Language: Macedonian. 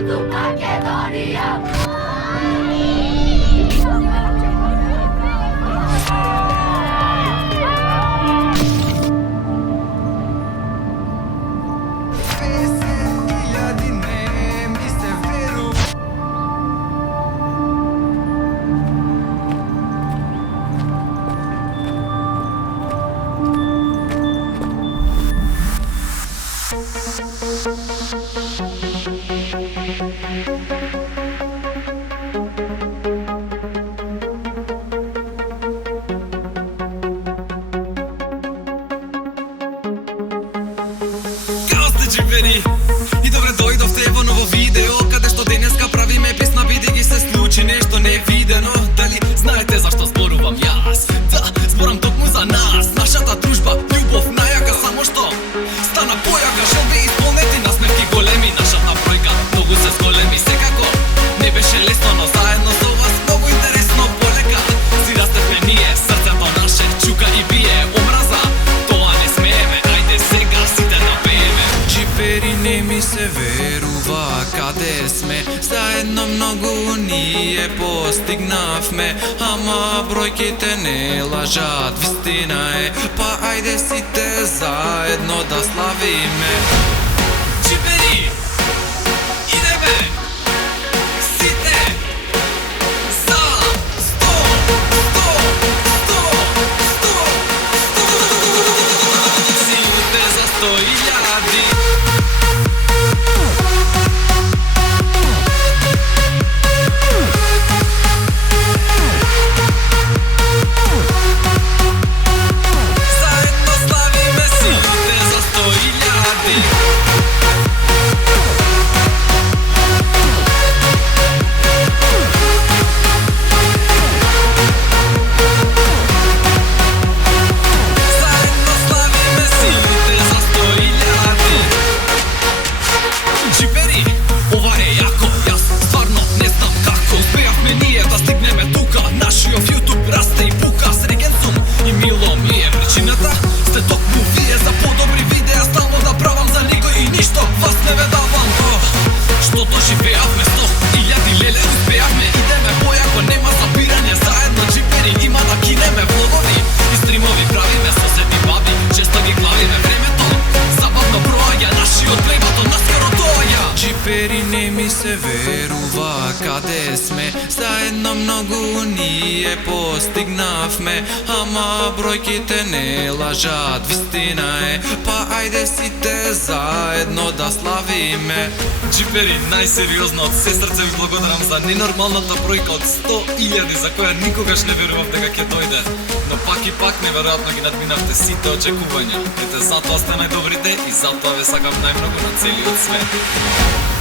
Budu Makedonija. Джипери и добре дојдовте, ево ново видео каде што денеска правиме песна бидејќи се случи нешто невидено. Дали знаете зашто зборувам јас? Да, зборам токму за нас. Нашата дружба, љубов најака, само што стана појака. Желби исполнети, насмевки големи, нашата бројка многу се зголеми. Секако не беше лесно, но заедно со вас многу интересно полека. Си растевме ние, срцето наше чука и бие. Омраза, тоа не смееме, ајде сега сите да пееме. Джипери, не ми се верува каде сме, заедно многу ние постигнавме, ама бројките не лажат, вистина е, па ајде сите заедно да славиме. Джипери, идеме, сите за 100, 100, 100, 100, 100, сите за 100.000. Джипери, не ми се верува каде сме, заедно многу ние постигнавме, ама бројките не лажат, вистина е, па ајде сите заедно да славиме. Джипери, најсериозно од се срце ви благодарам за ненормалната бројка од 100.000 за која никогаш не верував дека ќе дојде, но пак и пак неверојатно ги надминавте сите очекувања. Ете, затоа сте најдобрите и затоа ве сакам најмногу на целиот свет.